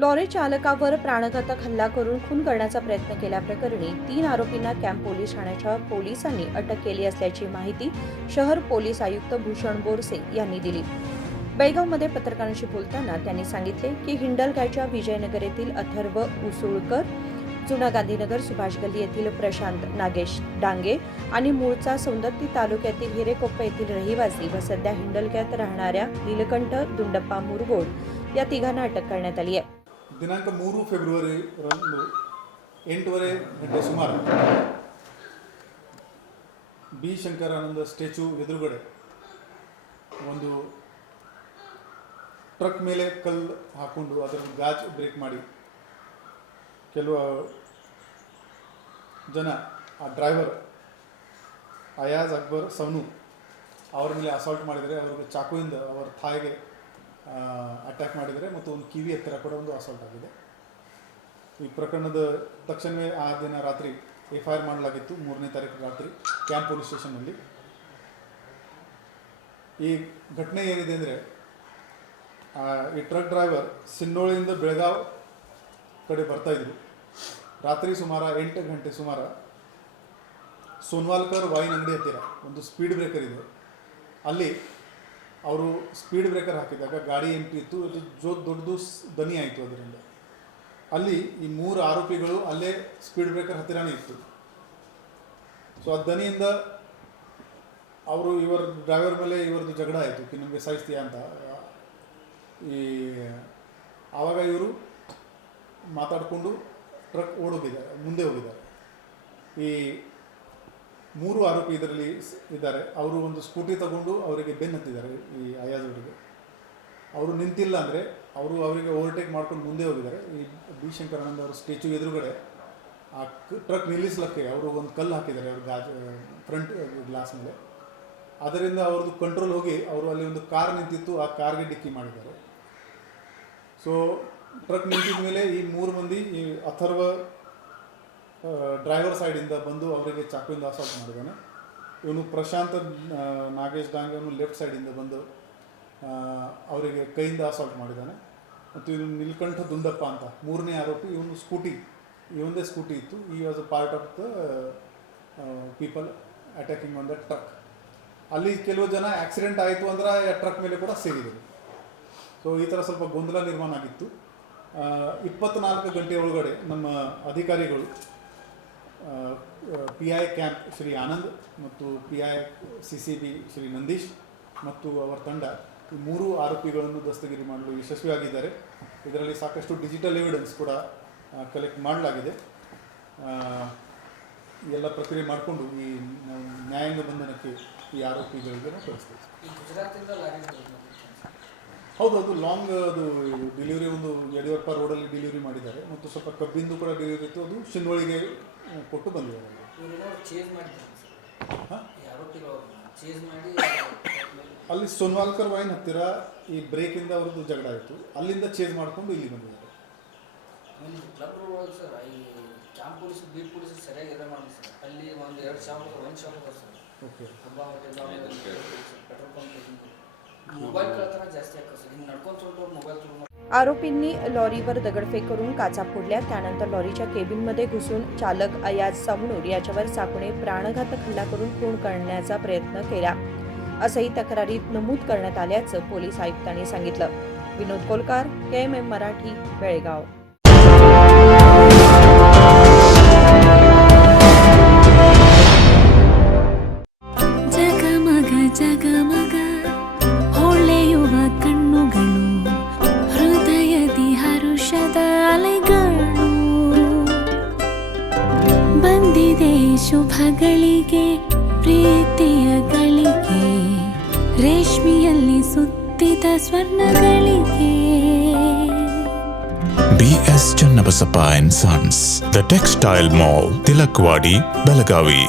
Lorry चालकावर प्राणघातक हल्ला करून खून करण्याचा प्रयत्न केल्याप्रकरणी 3 आरोपींना कॅम्प पोलीस ठाण्याच्या पोलिसांनी अटक केली असल्याची माहिती शहर पोलीस आयुक्त भूषण बोरसे यांनी दिली. बेळगावमध्ये पत्रकारांशी बोलताना त्यांनी सांगितले की हिंडलगावच्या विजयनगर येथील अथर्व उसुळकर, जुना गांधीनगर सुभाष गल्ली येथील प्रशांत नागेश डांगे आणि मूळचा सौंदत्ती तालुक्यातील हिरेकोप्पा येथील रहिवासी व सध्या हिंडलगावात राहणाऱ्या नीलकंठ दुंडप्पा मुरगोड या तिघांना अटक करण्यात आली आहे. ದಿನಾಂಕ 3 ಫೆಬ್ರವರಿ ರಂದು 8:30 ಗಂಟೆ ಸುಮಾರು ಬಿ ಶಂಕರಾನಂದ ಸ್ಟ್ಯಾಚ್ಯೂ ಎದುರುಗಡೆ ಒಂದು ಟ್ರಕ್ ಮೇಲೆ ಕಲ್ಲು ಹಾಕೊಂಡು ಅದರ ಗಾಜ್ ಬ್ರೇಕ್ ಮಾಡಿ ಕೆಲವು ಜನ ಆ ಡ್ರೈವರ್ ಅಯಾಜ್ ಅಕ್ಬರ್ ಸವನು ಅವರ ಮೇಲೆ ಅಸಾಲ್ಟ್ ಮಾಡಿದರೆ, ಅವರಿಗೆ ಚಾಕುವಿಂದ ಅವರ ಥಾಯಿಗೆ ಅಟ್ಯಾಕ್ ಮಾಡಿದರೆ ಮತ್ತು ಒಂದು ಕಿವಿ ಹತ್ತಿರ ಕೂಡ ಒಂದು ಅಸಾಲ್ಟ್ ಆಗಿದೆ. ಈ ಪ್ರಕರಣದ ತಕ್ಷಣವೇ ಆ ದಿನ ರಾತ್ರಿ FIR ಮಾಡಲಾಗಿತ್ತು. 3ನೇ ತಾರೀಕು ರಾತ್ರಿ ಕ್ಯಾಂಪ್ ಪೊಲೀಸ್ ಸ್ಟೇಷನ್ನಲ್ಲಿ. ಈ ಘಟನೆ ಏನಿದೆ ಅಂದರೆ, ಈ ಟ್ರಕ್ ಡ್ರೈವರ್ ಸಿನ್ನೋಳಿಯಿಂದ ಬೆಳಗಾವ್ ಕಡೆ ಬರ್ತಾಯಿದ್ರು. ರಾತ್ರಿ ಸುಮಾರು 8 ಗಂಟೆ ಸುಮಾರು ಸೋನ್ವಾಲ್ಕರ್ ವೈನ್ ಅಂಗಡಿ ಹತ್ತಿರ ಒಂದು ಸ್ಪೀಡ್ ಬ್ರೇಕರ್ ಇದೆ. ಅಲ್ಲಿ ಅವರು ಸ್ಪೀಡ್ ಬ್ರೇಕರ್ ಹಾಕಿದಾಗ ಗಾಡಿ ಎಂಟಿ ಇತ್ತು. ಅದು ದೊಡ್ಡದು ದನಿ ಆಯಿತು. ಅದರಿಂದ ಅಲ್ಲಿ ಈ 3 ಆರೋಪಿಗಳು ಅಲ್ಲೇ ಸ್ಪೀಡ್ ಬ್ರೇಕರ್ ಹತ್ತಿರನೇ ಇತ್ತು. ಸೊ ಆ ದನಿಯಿಂದ ಅವರು ಇವರ ಡ್ರೈವರ್ ಮೇಲೆ ಇವರದ್ದು ಜಗಳ ಆಯಿತು ಕಿ ನಮಗೆ ಸಾಯಿಸ್ತೀಯಾ ಅಂತ. ಆವಾಗ ಇವರು ಮಾತಾಡಿಕೊಂಡು ಟ್ರಕ್ ಮುಂದೆ ಹೋಗಿದ್ದಾರೆ. ಈ 3 ಆರೋಪಿ ಇದರಲ್ಲಿ ಇದ್ದಾರೆ. ಅವರು ಒಂದು ಸ್ಕೂಟಿ ತಗೊಂಡು ಅವರಿಗೆ ಬೆನ್ನು ಹತ್ತಿದ್ದಾರೆ. ಈ ಅಯಾಜ್ ಅವರಿಗೆ ಅವರು ನಿಂತಿಲ್ಲ ಅಂದರೆ ಅವರಿಗೆ ಓವರ್ಟೇಕ್ ಮಾಡ್ಕೊಂಡು ಮುಂದೆ ಹೋಗಿದ್ದಾರೆ. ಈ ಬಿ ಶಂಕರಾನಂದ ಅವರ ಸ್ಟ್ಯಾಚ್ಯೂ ಎದುರುಗಡೆ ಆ ಟ್ರಕ್ ನಿಲ್ಲಿಸ್ಲಿಕ್ಕೆ ಅವರು ಒಂದು ಕಲ್ಲು ಹಾಕಿದ್ದಾರೆ ಅವ್ರ ಫ್ರಂಟ್ ಗ್ಲಾಸ್ ಮೇಲೆ. ಅದರಿಂದ ಅವ್ರದ್ದು ಕಂಟ್ರೋಲ್ ಹೋಗಿ ಅವರು ಅಲ್ಲಿ ಒಂದು ಕಾರ್ ನಿಂತಿತ್ತು, ಆ ಕಾರ್ಗೆ ಡಿಕ್ಕಿ ಮಾಡಿದ್ದಾರೆ. ಸೊ ಟ್ರಕ್ ನಿಂತಿದ ಮೇಲೆ ಈ 3 ಮಂದಿ ಈ ಅಥರ್ವ ಡ್ರೈವರ್ ಸೈಡಿಂದ ಬಂದು ಅವರಿಗೆ ಚಾಕುವಿಂದ ಅಸಾಲ್ಟ್ ಮಾಡಿದ್ದಾನೆ. ಇವನು ಪ್ರಶಾಂತ್ ನಾಗೇಶ್ ಡಾಂಗೆ ಅವನು ಲೆಫ್ಟ್ ಸೈಡಿಂದ ಬಂದು ಅವರಿಗೆ ಕೈಯಿಂದ ಅಸಾಲ್ಟ್ ಮಾಡಿದ್ದಾನೆ. ಮತ್ತು ಇವನು ನೀಲಕಂಠ ದುಂಡಪ್ಪ ಅಂತ 3ನೇ ಆರೋಪಿ. ಇವನದೇ ಸ್ಕೂಟಿ ಇತ್ತು. ಈ was a part of the people attacking on the truck. ಅಲ್ಲಿ ಕೆಲವು ಜನ ಆಕ್ಸಿಡೆಂಟ್ ಆಯಿತು ಅಂದ್ರೆ ಆ ಟ್ರಕ್ ಮೇಲೆ ಕೂಡ ಸೇರಿದರು. ಸೊ ಈ ಥರ ಸ್ವಲ್ಪ ಗೊಂದಲ ನಿರ್ಮಾಣ ಆಗಿತ್ತು. 24 ಗಂಟೆ ಒಳಗಡೆ ನಮ್ಮ ಅಧಿಕಾರಿಗಳು PI ಕ್ಯಾಂಪ್ ಶ್ರೀ ಆನಂದ್ ಮತ್ತು PI CCB ಶ್ರೀ ನಂದೀಶ್ ಮತ್ತು ಅವರ ತಂಡ ಈ 3 ಆರೋಪಿಗಳನ್ನು ದಸ್ತಗಿರಿ ಮಾಡಲು ಯಶಸ್ವಿಯಾಗಿದ್ದಾರೆ. ಇದರಲ್ಲಿ ಸಾಕಷ್ಟು ಡಿಜಿಟಲ್ ಎವಿಡೆನ್ಸ್ ಕೂಡ ಕಲೆಕ್ಟ್ ಮಾಡಲಾಗಿದೆ. ಎಲ್ಲ ಪ್ರಕ್ರಿಯೆ ಮಾಡಿಕೊಂಡು ಈ ನ್ಯಾಯಾಂಗ ಬಂಧನಕ್ಕೆ ಈ ಆರೋಪಿಗಳಿಗೆ ನಾವು ಕಳಿಸ್ತೇವೆ. ಹೌದು, ಅದು ಲಾಂಗ್ ಅದು ಡೆಲಿವರಿ ಒಂದು ಯಡಿಯೂರಪ್ಪ ರೋಡಲ್ಲಿ ಡೆಲಿವರಿ ಮಾಡಿದ್ದಾರೆ ಮತ್ತು ಸ್ವಲ್ಪ ಕಬ್ಬಿಂದು ಕೂಡ ಡೆಲಿವರಿ ಇತ್ತು. ಅದು ಶಿನ್ವಳಿಗೆ ಕೊಟ್ಟು ಬಂದಿದ್ದಾರೆ. ಅಲ್ಲಿ ಸೋನ್ವಾಲ್ಕರ್ ವೈನ್ ಹತ್ತಿರ ಈ ಬ್ರೇಕಿಂದ ಅವ್ರದ್ದು ಜಗಳ ಆಯಿತು. ಅಲ್ಲಿಂದ ಚೇಂಜ್ ಮಾಡಿಕೊಂಡು ಇಲ್ಲಿ ಬಂದಿದ್ದಾರೆ. ಓಕೆ, आरोपींनी लॉरीवर दगडफेक करून काचा फोडल्या. त्यानंतर लॉरीच्या केबिनमध्ये घुसून चालक अयाज समनूर याच्यावर चाकूने प्राणघातक हल्ला करून खून करण्याचा प्रयत्न केला, असंही तक्रारीत नमूद करण्यात आल्याचं पोलीस आयुक्तांनी सांगितलं. विनोद कोलकार, KMM मराठी, बेळगाव. ಬಂದಿದೆ ಶುಭಗಳಿಗೆ ಪ್ರೀತಿಯ ಗಳಿಗೆ, ರೇಷ್ಮೆಯಲ್ಲಿ ಸುತ್ತಿದ ಸ್ವರ್ಣಗಳಿಗೆ. BS Channabasappa and Sons, The Textile Mall, Tilakvadi, Belagavi.